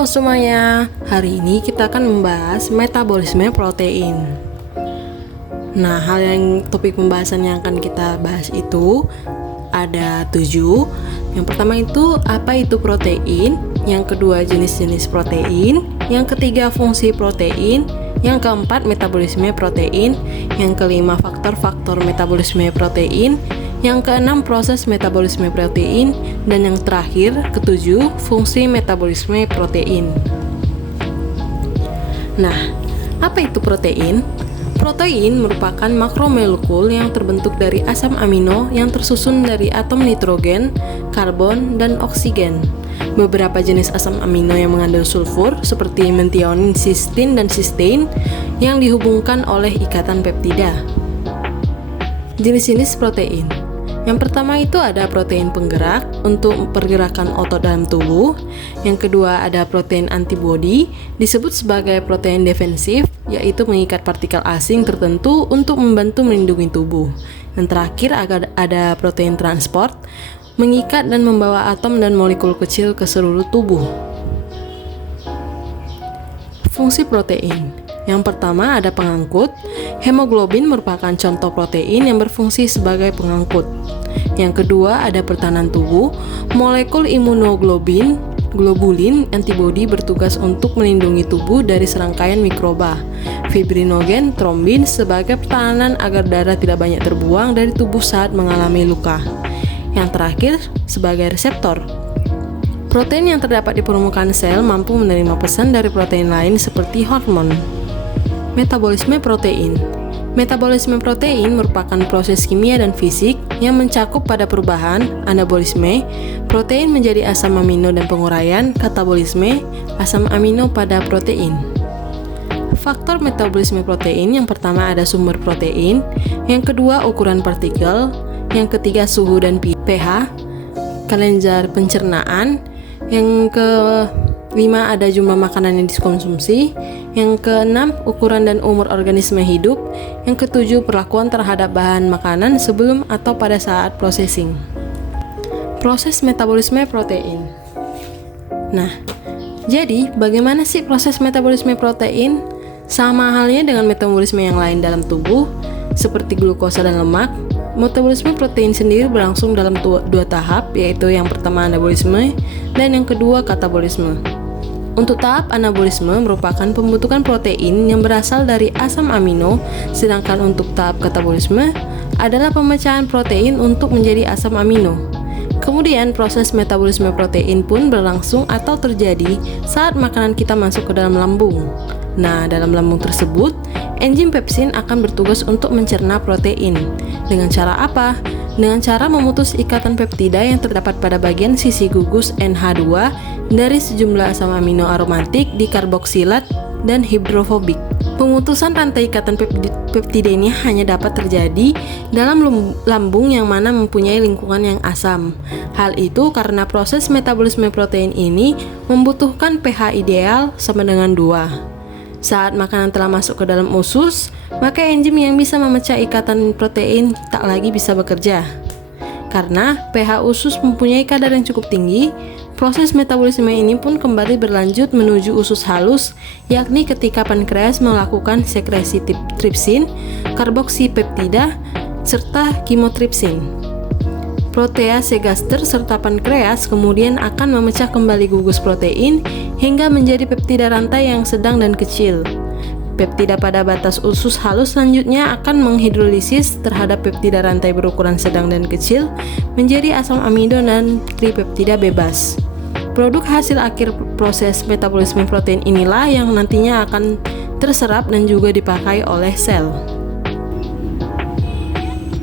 Halo semuanya, hari ini kita akan membahas metabolisme protein. Nah, topik pembahasan yang akan kita bahas itu ada 7. Yang pertama itu apa itu protein, yang kedua jenis-jenis protein, yang ketiga fungsi protein, yang keempat metabolisme protein, yang kelima faktor-faktor metabolisme protein, yang keenam proses metabolisme protein, dan yang terakhir ketujuh fungsi metabolisme protein. Nah, apa itu protein? Protein merupakan makromolekul yang terbentuk dari asam amino yang tersusun dari atom nitrogen, karbon, dan oksigen. Beberapa jenis asam amino yang mengandung sulfur seperti metionin, cysteine, dan cysteine yang dihubungkan oleh ikatan peptida. Jenis-jenis protein. Yang pertama itu ada protein penggerak untuk pergerakan otot dalam tubuh. Yang kedua ada protein antibodi, disebut sebagai protein defensif, yaitu mengikat partikel asing tertentu untuk membantu melindungi tubuh. Yang terakhir ada protein transport, mengikat dan membawa atom dan molekul kecil ke seluruh tubuh. Fungsi protein. Yang pertama ada pengangkut. Hemoglobin merupakan contoh protein yang berfungsi sebagai pengangkut. Yang kedua ada pertahanan tubuh. Molekul imunoglobulin antibodi bertugas untuk melindungi tubuh dari serangkaian mikroba. Fibrinogen, trombin sebagai pertahanan agar darah tidak banyak terbuang dari tubuh saat mengalami luka. Yang terakhir sebagai reseptor. Protein yang terdapat di permukaan sel mampu menerima pesan dari protein lain seperti hormon. Metabolisme protein. Metabolisme protein merupakan proses kimia dan fisik yang mencakup pada perubahan, anabolisme, protein menjadi asam amino dan penguraian, katabolisme, asam amino pada protein. Faktor metabolisme protein yang pertama ada sumber protein, yang kedua ukuran partikel, yang ketiga suhu dan pH, kelenjar pencernaan, yang kelima ada jumlah makanan yang dikonsumsi, yang keenam ukuran dan umur organisme hidup, yang ketujuh perlakuan terhadap bahan makanan sebelum atau pada saat processing. Proses metabolisme protein. Nah, jadi bagaimana sih proses metabolisme protein? Sama halnya dengan metabolisme yang lain dalam tubuh, seperti glukosa dan lemak. Metabolisme protein sendiri berlangsung dalam dua tahap, yaitu yang pertama anabolisme dan yang kedua katabolisme. Untuk tahap anabolisme merupakan pembentukan protein yang berasal dari asam amino, sedangkan untuk tahap katabolisme adalah pemecahan protein untuk menjadi asam amino. Kemudian proses metabolisme protein pun berlangsung atau terjadi saat makanan kita masuk ke dalam lambung. Nah, dalam lambung tersebut, enzim pepsin akan bertugas untuk mencerna protein. Dengan cara apa? Dengan cara memutus ikatan peptida yang terdapat pada bagian sisi gugus NH2 dari sejumlah asam amino aromatik dikarboksilat dan hidrofobik. Pemutusan rantai ikatan peptida ini hanya dapat terjadi dalam lambung yang mana mempunyai lingkungan yang asam. Hal itu karena proses metabolisme protein ini membutuhkan pH ideal sama dengan 2. Saat makanan telah masuk ke dalam usus, maka enzim yang bisa memecah ikatan protein tak lagi bisa bekerja. Karena pH usus mempunyai kadar yang cukup tinggi, proses metabolisme ini pun kembali berlanjut menuju usus halus, yakni ketika pankreas melakukan sekresi tripsin, karboksipeptida, serta kimotripsin. Protease gaster serta pankreas kemudian akan memecah kembali gugus protein hingga menjadi peptida rantai yang sedang dan kecil. Peptida pada batas usus halus selanjutnya akan menghidrolisis terhadap peptida rantai berukuran sedang dan kecil menjadi asam amino dan tripeptida bebas. Produk hasil akhir proses metabolisme protein inilah yang nantinya akan terserap dan juga dipakai oleh sel.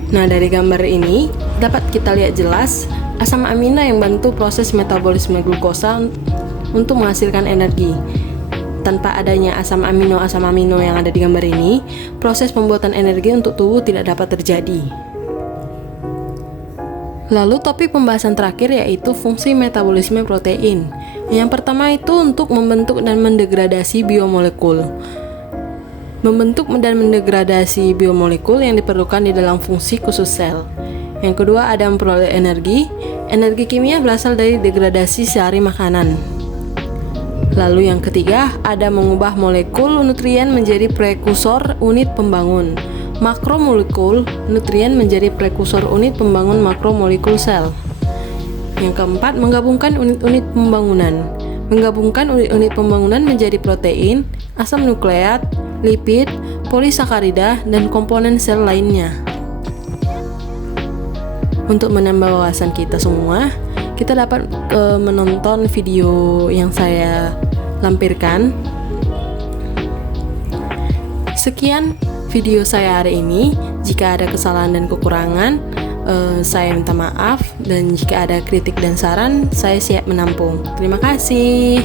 Nah, dari gambar ini dapat kita lihat jelas asam amino yang bantu proses metabolisme glukosa untuk menghasilkan energi. Tanpa adanya asam amino yang ada di gambar ini, proses pembuatan energi untuk tubuh tidak dapat terjadi. Lalu topik pembahasan terakhir yaitu fungsi metabolisme protein. Yang pertama itu untuk membentuk dan mendegradasi biomolekul. Membentuk dan mendegradasi biomolekul yang diperlukan di dalam fungsi khusus sel. Yang kedua ada memperoleh energi. Energi kimia berasal dari degradasi sehari makanan. Lalu yang ketiga, ada mengubah molekul nutrien menjadi prekursor unit pembangun. Makromolekul nutrien menjadi prekursor unit pembangun makromolekul sel. Yang keempat, menggabungkan unit-unit pembangunan. Menggabungkan unit-unit pembangunan menjadi protein, asam nukleat, lipid, polisakarida, dan komponen sel lainnya. Untuk menambah wawasan kita semua, kita dapat menonton video yang saya lampirkan. Sekian video saya hari ini. Jika ada kesalahan dan kekurangan, saya minta maaf, dan jika ada kritik dan saran, saya siap menampung. Terima kasih.